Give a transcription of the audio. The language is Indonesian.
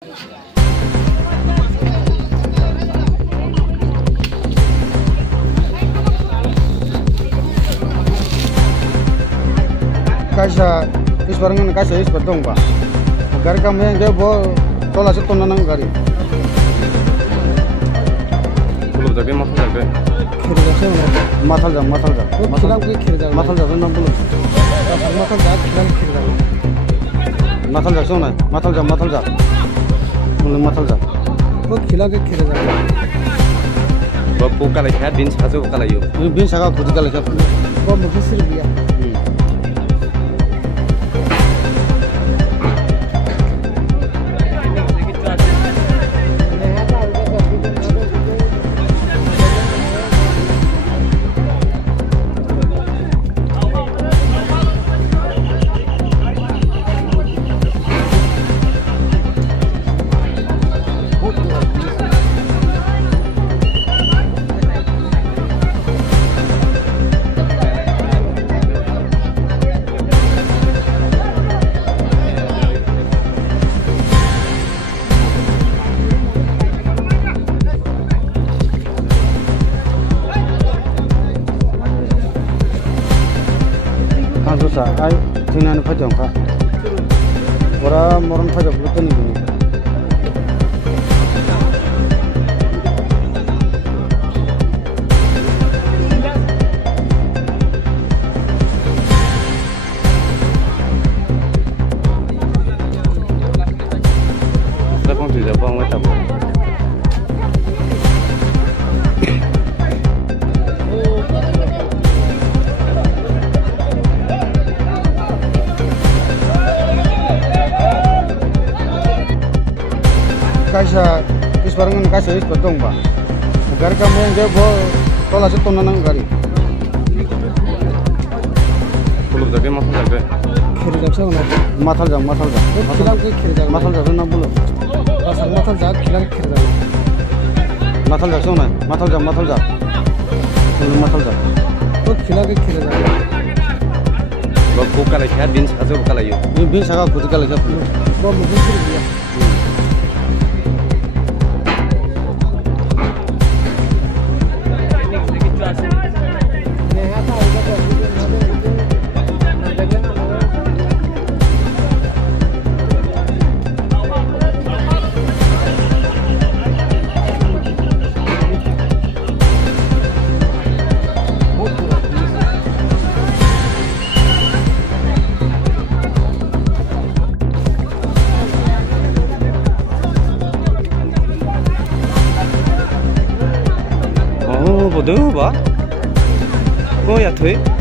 Kaisa isbarangan kaisa isbar dong ba gari kami yang dia bawa tola sih tonan gari belum tapi masuk jaga kiri jaga matal jam kilang ke kiri jaga matal jaga enam puluh matal jaga kilang kiri jaga matal jaga sana matal jaga mulai matal jaga kok kilang ke kiri jaga bapu kalau lihat bin satu kalau yuk bin saga putih kalau lihat kok mungkin sih dia Susah, ay tinggal pajang kah? Orang pajak betul ni gini. Tapi tidak bang, tak boleh. Kaisa isbarangan kaisa isbar dong ba gari kami yang dia bawa tola sih tonan gari belum tapi masuk jaga kiri jaga sana matal jaga kilang ke kiri jaga matal jaga enam puluh matal jaga kilang kiri jaga matal jaga sana matal jaga mulai matal jaga kok kilang ke kiri jaga bapu kalau lihat bin satu kalau yuk bin saga putih kalau lihat kok mungkin sih dia bodoh ba? Kau ya tuh?